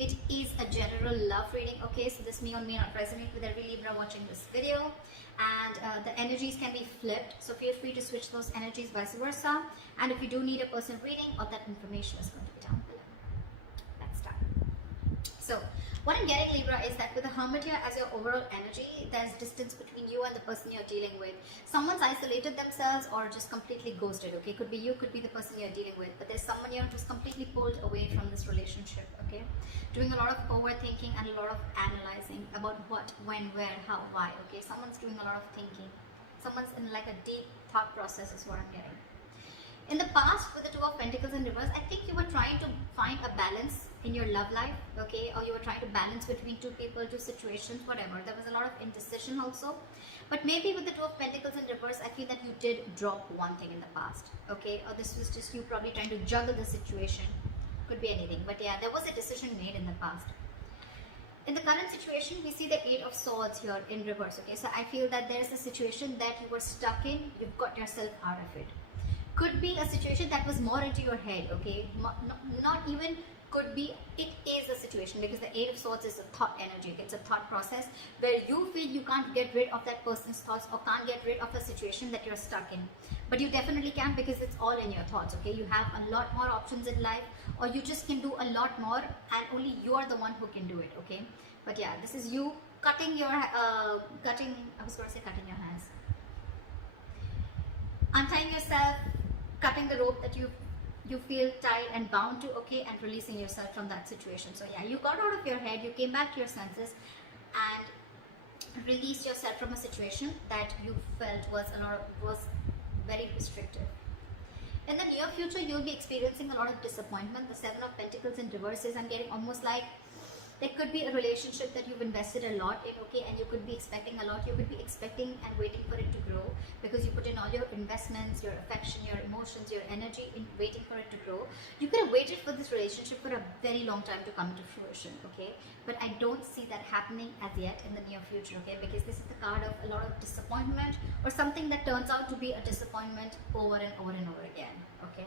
It is a general love reading, okay? So this may or may not resonate with every Libra watching this video. And the energies can be flipped. So feel free to switch those energies, vice versa. And if you do need a personal reading, all that information is going to be down below. Let's start. So what I'm getting, Libra, is that with the Hermit here as your overall energy, there's distance between you and the person you're dealing with. Someone's isolated themselves or just completely ghosted, okay? Could be you, could be the person you're dealing with. But there's someone here who's completely pulled away from this relationship, okay? Doing a lot of overthinking and a lot of analyzing about what, when, where, how, why, okay? Someone's doing a lot of thinking. Someone's in like a deep thought process is what I'm getting. In the past, with the Two of Pentacles in reverse, I think you were trying to find a balance in your love life, okay? Or you were trying to balance between two people, two situations, whatever. There was a lot of indecision also. But maybe with the Two of Pentacles in reverse, I feel that you did drop one thing in the past, okay? Or this was just you probably trying to juggle the situation. Could be anything. But yeah, there was a decision made in the past. In the current situation, we see the Eight of Swords here in reverse, okay? So I feel that there's a situation that you were stuck in. You've got yourself out of it. Could be a situation that was more into your head, okay? Not even could be, it is a situation, because the Eight of Swords is a thought energy, okay? It's a thought process where you feel you can't get rid of that person's thoughts or can't get rid of a situation that you're stuck in. But you definitely can, because it's all in your thoughts, okay? You have a lot more options in life, or you just can do a lot more, and only you are the one who can do it, okay? But yeah, this is you cutting your, I was going to say cutting your hands. Untying yourself, cutting the rope that you feel tied and bound to, okay, and releasing yourself from that situation. So yeah, you got out of your head, you came back to your senses and released yourself from a situation that you felt was very restrictive. In the near future, you'll be experiencing a lot of disappointment. The Seven of Pentacles in reverse is, I'm getting almost like there could be a relationship that you've invested a lot in, okay, and you could be expecting a lot. You could be expecting and waiting for it to grow, because you put in all your investments, your affection, your emotions, your energy in waiting for it to grow. You could have waited for this relationship for a very long time to come to fruition, okay? But I don't see that happening as yet in the near future, okay? Because this is the card of a lot of disappointment, or something that turns out to be a disappointment over and over and over again, okay?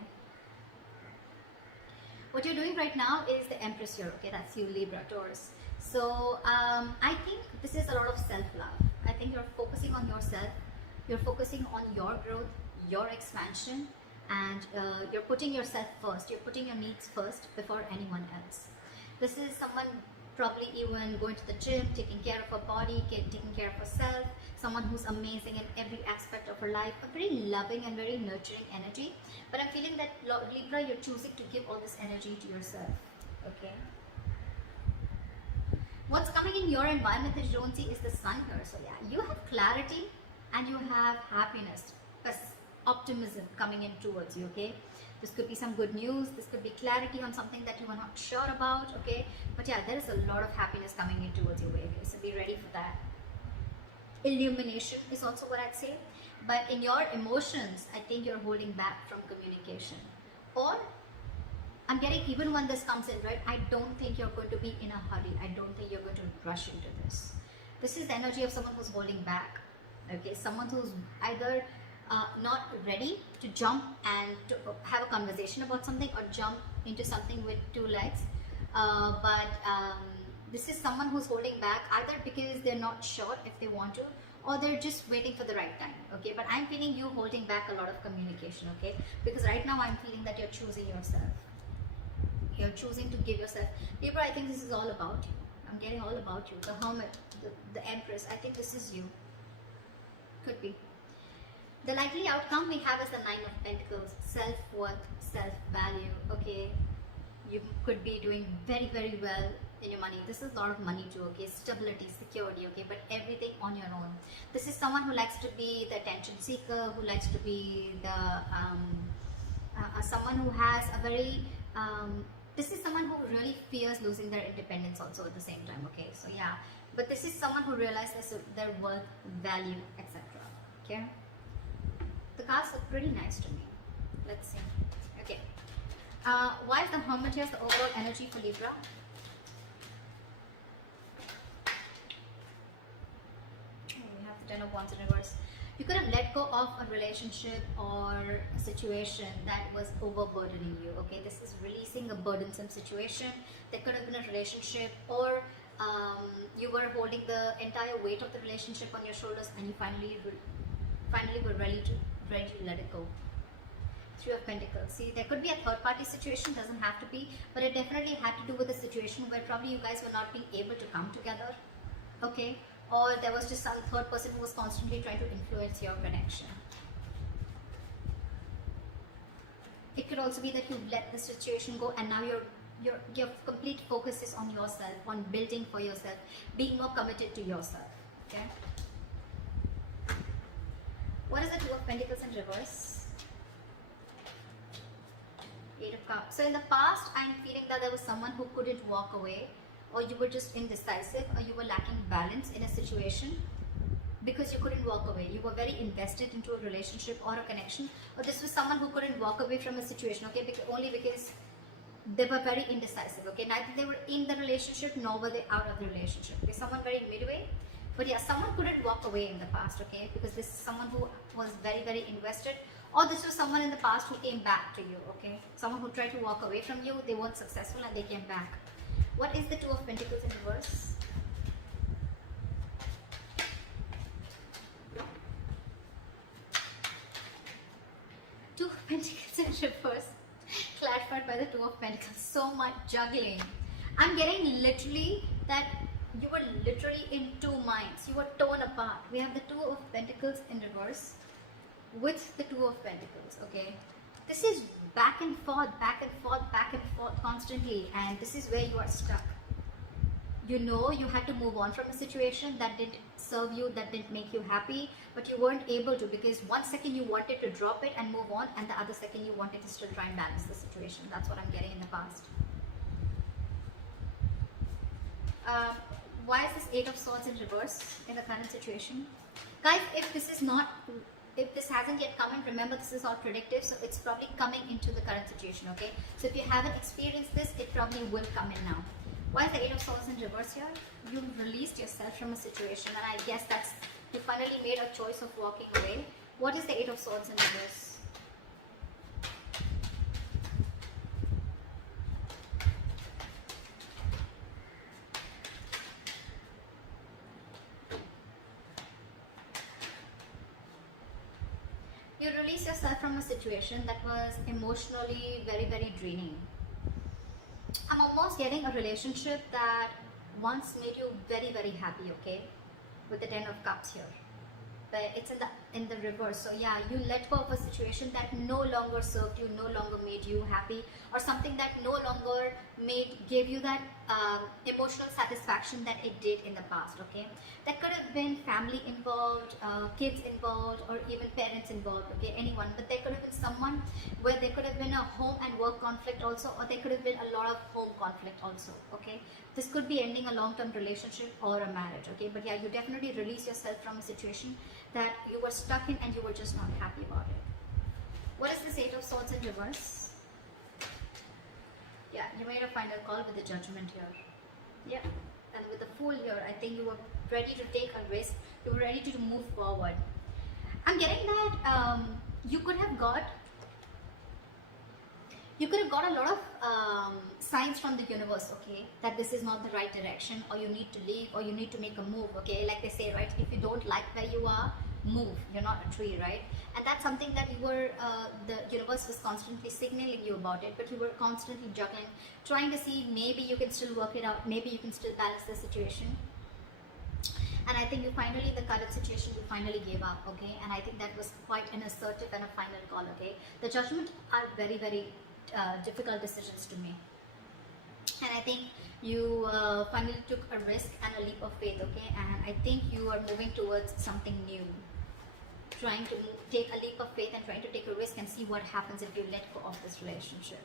What you're doing right now is the Empress here, okay? That's you, Libra, Taurus. So I think this is a lot of self-love. I think you're focusing on yourself. You're focusing on your growth, your expansion, and you're putting yourself first. You're putting your needs first before anyone else. This is someone probably even going to the gym, taking care of her body, taking care of herself, someone who's amazing in every aspect of her life, a very loving and very nurturing energy. But I'm feeling that, Libra, you're choosing to give all this energy to yourself, okay? What's coming in your environment that you don't see is the Sun here. So yeah, you have clarity and you have happiness, optimism coming in towards you, okay? This could be some good news. This could be clarity on something that you are not sure about, okay? But yeah, there is a lot of happiness coming in towards your way, so be ready for that. Illumination is also what I'd say. But in your emotions, I think you're holding back from communication. Or, I'm getting, even when this comes in, right, I don't think you're going to be in a hurry. I don't think you're going to rush into this. This is the energy of someone who's holding back, okay? Someone who's either not ready to jump and to have a conversation about something, or jump into something with two legs. This is someone who's holding back, either because they're not sure if they want to, or they're just waiting for the right time, okay? But I'm feeling you holding back a lot of communication, okay? Because right now I'm feeling that you're choosing yourself. You're choosing to give yourself. Libra, I think this is all about you. I'm getting all about you. The Hermit, the Empress, I think this is you. Could be. The likely outcome we have is the Nine of Pentacles, self-worth, self-value, okay? You could be doing very, very well in your money. This is a lot of money too, okay? Stability, security, okay? But everything on your own. This is someone who likes to be the attention seeker, who likes to be the, someone who has a very, this is someone who really fears losing their independence also at the same time, okay? So yeah, but this is someone who realizes their worth, value, etc., okay? The cards look pretty nice to me. Let's see. Okay. Why is the Hermit here the overall energy for Libra? Oh, we have the Ten of Wands in reverse. You could have let go of a relationship or a situation that was overburdening you. Okay, this is releasing a burdensome situation. There could have been a relationship, or you were holding the entire weight of the relationship on your shoulders, and you finally were ready to let it go. Three of Pentacles. See, there could be a third party situation, doesn't have to be, but it definitely had to do with a situation where probably you guys were not being able to come together. Okay, or there was just some third person who was constantly trying to influence your connection. It could also be that you let the situation go, and now your complete focus is on yourself, on building for yourself, being more committed to yourself. Okay. What is the Two of Pentacles in reverse? Eight of Cups. So in the past, I'm feeling that there was someone who couldn't walk away, or you were just indecisive, or you were lacking balance in a situation because you couldn't walk away. You were very invested into a relationship or a connection, or this was someone who couldn't walk away from a situation, okay, only because they were very indecisive, okay. Neither they were in the relationship nor were they out of the relationship. Okay, someone very midway. But yeah, someone couldn't walk away in the past, okay, because this is someone who was very, very invested, or this was someone in the past who came back to you, okay. Someone who tried to walk away from you, they weren't successful and they came back. What is the Two of Pentacles in reverse? Two of Pentacles in reverse. Clarified by the Two of Pentacles. So much juggling. I'm getting literally that you were literally in two minds. You were torn apart. We have the Two of Pentacles in reverse with the Two of Pentacles, okay. This is back and forth, back and forth, back and forth constantly, and this is where you are stuck. You know you had to move on from a situation that didn't serve you, that didn't make you happy, but you weren't able to, because one second you wanted to drop it and move on, and the other second you wanted to still try and balance the situation. That's what I'm getting in the past. Why is this Eight of Swords in reverse in the current situation? Guys, if this hasn't yet come in, remember this is all predictive, so it's probably coming into the current situation, okay? So if you haven't experienced this, it probably will come in now. Why is the Eight of Swords in reverse here? You released yourself from a situation, and I guess that's, you finally made a choice of walking away. What is the Eight of Swords in reverse? You release yourself from a situation that was emotionally very, very draining. I'm almost getting a relationship that once made you very, very happy, okay? With the Ten of Cups here. But it's in the reverse. So yeah, you let go of a situation that no longer served you, no longer made you happy, or something that no longer gave you that emotional satisfaction that it did in the past, okay? That could have been family involved, kids involved, or even parents involved, okay, anyone. But there could have been someone where there could have been a home and work conflict also, or there could have been a lot of home conflict also, okay? This could be ending a long-term relationship or a marriage, okay? But yeah, you definitely release yourself from a situation that you were stuck in and you were just not happy about it. What is this Eight of Swords in reverse? Yeah, you made a final call with the Judgment here. Yeah, and with the Fool here, I think you were ready to take a risk. You were ready to move forward. I'm getting that you could have got a lot of signs from the universe, okay, that this is not the right direction, or you need to leave, or you need to make a move, okay, like they say, right, if you don't like where you are, move. You're not a tree, right? And that's something that you were, the universe was constantly signaling you about it, but you were constantly juggling, trying to see maybe you can still work it out, maybe you can still balance the situation. And I think you finally, the current situation, you finally gave up, okay? And I think that was quite an assertive and a final call, okay? The Judgment are very, very difficult decisions to make. And I think you finally took a risk and a leap of faith, okay? And I think you are moving towards something new. Trying to take a leap of faith and trying to take a risk and see what happens if you let go of this relationship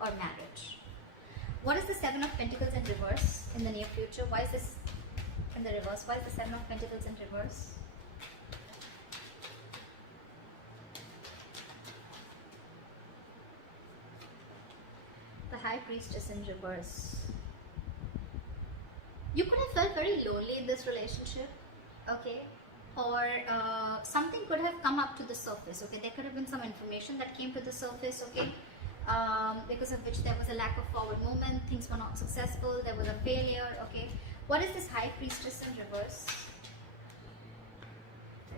or marriage. What is the Seven of Pentacles in reverse in the near future? Why is this in the reverse? Why is the Seven of Pentacles in reverse? The High Priestess in reverse. You could have felt very lonely in this relationship, okay? or something could have come up to the surface. Okay, there could have been some information that came to the surface. Okay, because of which there was a lack of forward movement, things were not successful, there was a failure. Okay, what is this High Priestess in reverse?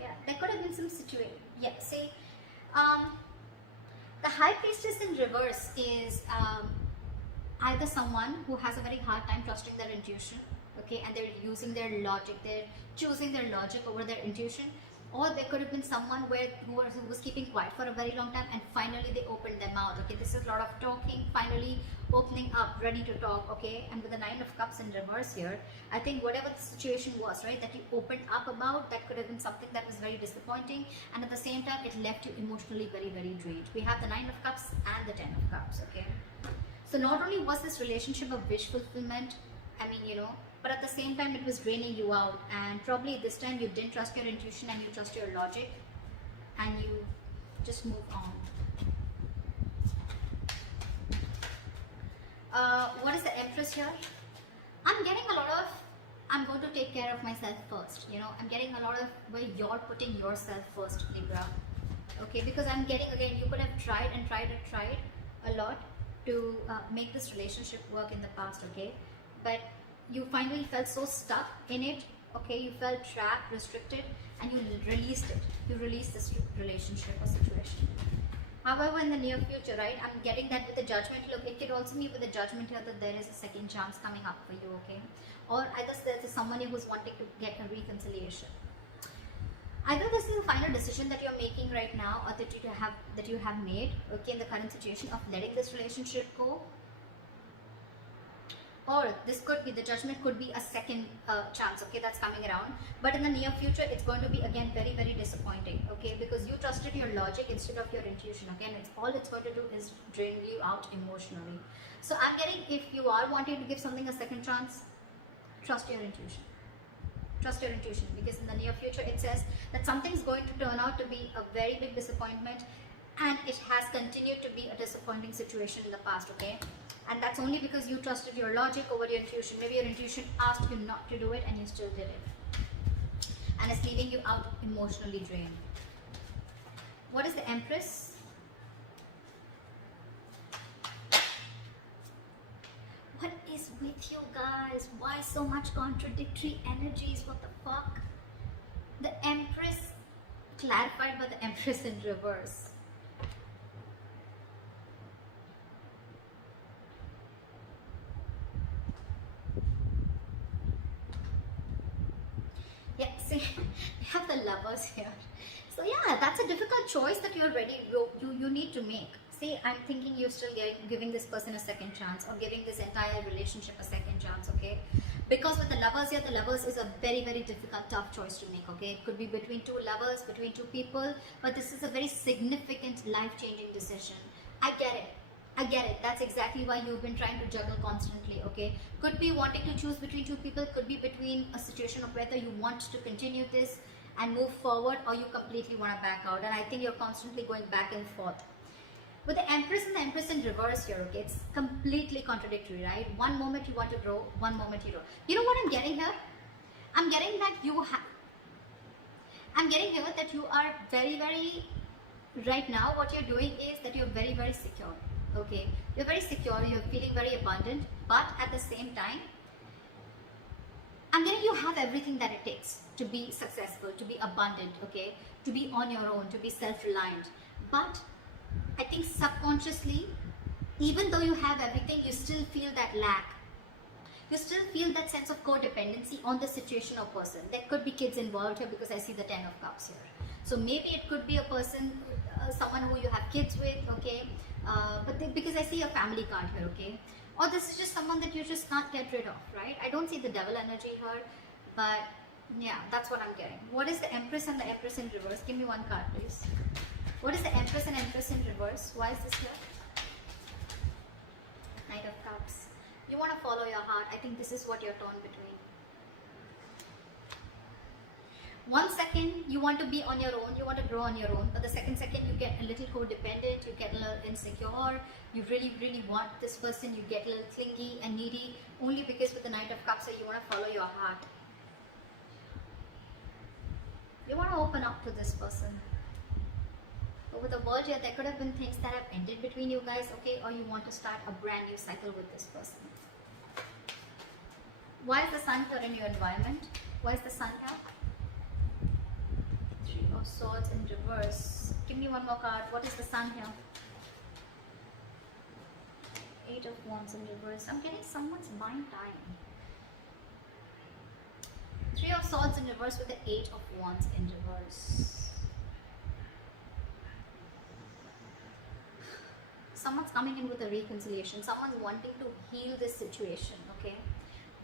Yeah, there could have been some situation. Yeah, see, the High Priestess in reverse is either someone who has a very hard time trusting their intuition, okay, and they're using their logic, they're choosing their logic over their intuition, or there could have been someone who was keeping quiet for a very long time and finally they opened their mouth. Okay, this is a lot of talking, finally opening up, ready to talk. Okay, and with the Nine of Cups in reverse here, I think whatever the situation was, right, that you opened up about, that could have been something that was very disappointing, and at the same time it left you emotionally very, very drained. We have the Nine of Cups and the Ten of Cups. Okay, so not only was this relationship a wish fulfillment, I mean, you know, but at the same time it was draining you out, and probably this time you didn't trust your intuition and you trust your logic and you just moved on. What is the Empress here? I'm getting a lot of, I'm going to take care of myself first, you know, I'm getting a lot of where you're putting yourself first, Libra. Okay, because I'm getting, again, you could have tried and tried and tried a lot to make this relationship work in the past. Okay, but you finally felt so stuck in it. Okay, you felt trapped, restricted, and you released it. You released this relationship or situation. However, in the near future, right, I'm getting that with the Judgment. Look, it could also be with the Judgment here that there is a second chance coming up for you. Okay, or either there's someone who's wanting to get a reconciliation. Either this is a final decision that you're making right now, or that you have made, okay, in the current situation of letting this relationship go. Or this could be, the Judgment could be a second chance, okay, that's coming around. But in the near future, it's going to be, again, very, very disappointing, okay, because you trusted your logic instead of your intuition. Again, all it's going to do is drain you out emotionally. So I'm getting, if you are wanting to give something a second chance, trust your intuition. Trust your intuition, because in the near future, it says that something's going to turn out to be a very big disappointment, and it has continued to be a disappointing situation in the past, okay? And that's only because you trusted your logic over your intuition. Maybe your intuition asked you not to do it and you still did it. And it's leaving you out emotionally drained. What is the Empress? What is with you guys? Why so much contradictory energies? What the fuck? The Empress, clarified by the Empress in reverse. Yeah, see, we have the Lovers here. So yeah, that's a difficult choice that you're ready, you need to make. See, I'm thinking you're still giving this person a second chance, or giving this entire relationship a second chance, okay? Because with the Lovers here, the Lovers is a very, very difficult, tough choice to make, okay? It could be between two lovers, between two people, but this is a very significant, life-changing decision. I get it. I get it. That's exactly why you've been trying to juggle constantly, okay? Could be wanting to choose between two people, could be between a situation of whether you want to continue this and move forward, or you completely want to back out. And I think you're constantly going back and forth. With the Empress and the Empress in reverse here, okay, it's completely contradictory, right? One moment you want to grow, one moment you don't. You know what I'm getting here? I'm getting that I'm getting here that you are very, very, right now what you're doing is that you're very, very secure. Okay, you're very secure, you're feeling very abundant, but at the same time, I'm getting you have everything that it takes to be successful, to be abundant, okay, to be on your own, to be self-reliant. But I think subconsciously, even though you have everything, you still feel that lack. You still feel that sense of codependency on the situation or person. There could be kids involved here because I see the Ten of Cups here. So maybe it could be a person, someone who you have kids with, okay, because I see a family card here, okay, or this is just someone that you just can't get rid of, right? I don't see the Devil energy here, but yeah, that's what I'm getting. What is the Empress and the Empress in reverse? Give me one card, please. What is the Empress and Empress in reverse? Why is this here? Knight of Cups. You want to follow your heart. I think this is what you're torn between. 1 second you want to be on your own, you want to grow on your own, but the second you get a little codependent, you get a little insecure, you really, really want this person, you get a little clingy and needy, only because with the Knight of Cups you want to follow your heart. You want to open up to this person. But with the world here, there could have been things that have ended between you guys, okay? Or you want to start a brand new cycle with this person. Why is the sun here in your environment? Why is the sun here? Three of Swords in reverse. Give me one more card. What is the sun here? Eight of Wands in reverse. I'm getting someone's buying time. Three of Swords in reverse with the Eight of Wands in reverse. Someone's coming in with a reconciliation. Someone's wanting to heal this situation, okay?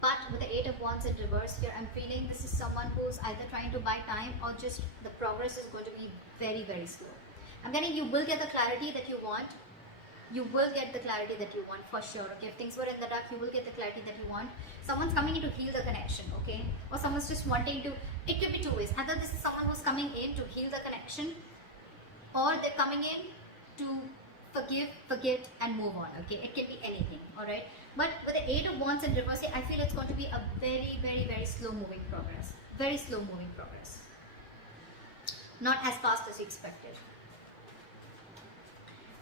But with the Eight of Wands in reverse here, I'm feeling this is someone who's either trying to buy time or just the progress is going to be very, very slow. I'm getting you will get the clarity that you want. You will get the clarity that you want for sure, okay? If things were in the dark, you will get the clarity that you want. Someone's coming in to heal the connection, okay? Or someone's just wanting to, it could be two ways. Either this is someone who's coming in to heal the connection, or they're coming in to forgive, forget, and move on, okay? It can be anything, alright? But with the Eight of Wands in reverse, I feel it's going to be a very, very, very slow moving progress. Very slow moving progress. Not as fast as you expected.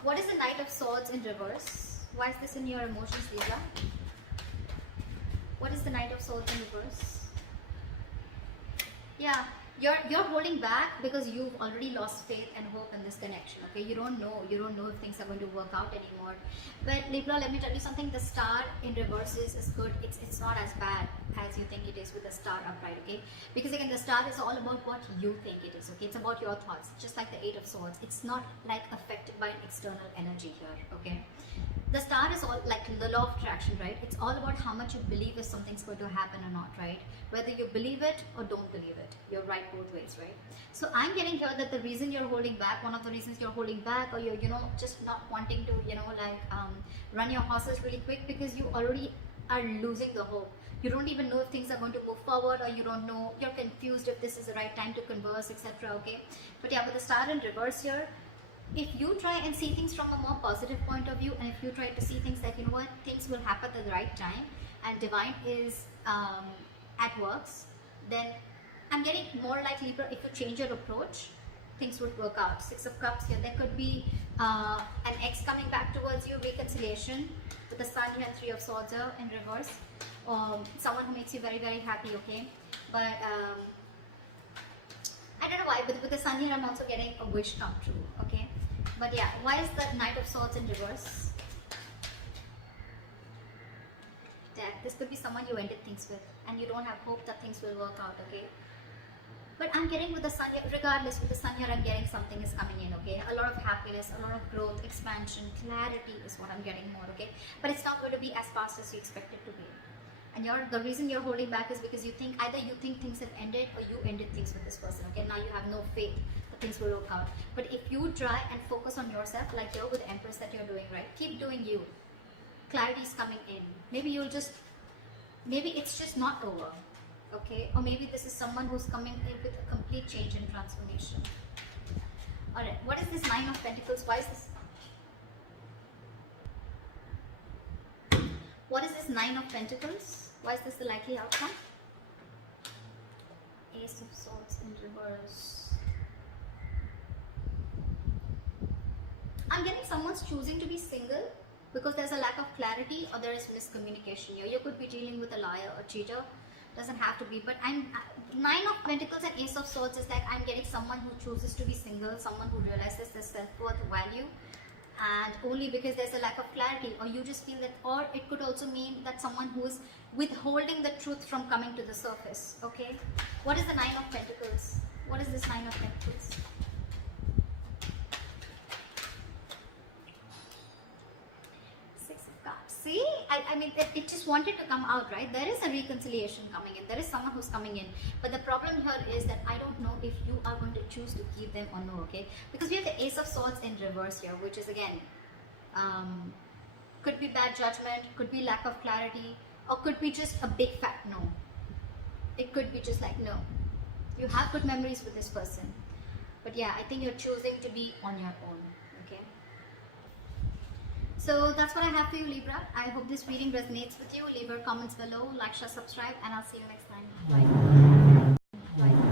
What is the Knight of Swords in reverse? Why is this in your emotions, Libra? What is the Knight of Swords in reverse? Yeah, you're holding back because you've already lost faith and hope in this connection, okay? You don't know if things are going to work out anymore. But Libra, let me tell you something. The star in reverse is good. It's not as bad as you think it is with the star upright, okay? Because again, the star is all about what you think it is, okay? It's about your thoughts, just like the Eight of Swords. It's not like affected by an external energy here, okay? The star is all like the law of attraction, right? It's all about how much you believe if something's going to happen or not, right? Whether you believe it or don't believe it, you're right both ways, right? So I'm getting here that the reason you're holding back, one of the reasons you're holding back, or you're, just not wanting to, run your horses really quick, because you already are losing the hope. You don't even know if things are going to move forward, or you don't know, you're confused if this is the right time to converse, etc. Okay, but yeah, with the star in reverse here, if you try and see things from a more positive point of view, and if you try to see things like, things will happen at the right time and divine is at works, then I'm getting more like Libra, if you change your approach, things would work out. Six of Cups here, there could be an ex coming back towards you, reconciliation with the Sun here and Three of Swords here in reverse. Someone who makes you very, very happy, okay? But I don't know why, but with the Sun here, I'm also getting a wish come true, okay? But yeah, why is the Knight of Swords in reverse? This could be someone you ended things with, and you don't have hope that things will work out, okay? But I'm getting with the Sun here, regardless, with the Sun here, I'm getting something is coming in, okay? A lot of happiness, a lot of growth, expansion, clarity is what I'm getting more, okay? But it's not going to be as fast as you expect it to be. And the reason you're holding back is because either you think things have ended, or you ended things with this person, okay? Now you have no faith that things will work out. But if you try and focus on yourself, like you're with Empress that you're doing, right? Keep doing you. Clarity is coming in. Maybe it's just not over, okay? Or maybe this is someone who's coming in with a complete change and transformation. Alright, what is this Nine of Pentacles? Why is this? What is this Nine of Pentacles? Why is this the likely outcome? Ace of Swords in reverse. I'm getting someone's choosing to be single because there's a lack of clarity, or there is miscommunication here. You could be dealing with a liar or cheater. Doesn't have to be, but Nine of Pentacles and Ace of Swords is like I'm getting someone who chooses to be single, someone who realizes their self-worth, value, and only because there's a lack of clarity, or you just feel that, or it could also mean that someone who is withholding the truth from coming to the surface, okay? What is the Nine of Pentacles? What is this Nine of Pentacles? Six of Cups. See, I mean, it just wanted to come out, right? There is a reconciliation coming in. There is someone who's coming in. But the problem here is that I don't know if you are going to choose to keep them or no, okay? Because we have the Ace of Swords in reverse here, which is again, could be bad judgment, could be lack of clarity, or could be just a big fat no. It could be just like no. You have good memories with this person. But yeah, I think you're choosing to be on your own, okay? So that's what I have for you, Libra. I hope this reading resonates with you. Leave your comments below, like, share, subscribe, and I'll see you next time. Bye. Bye.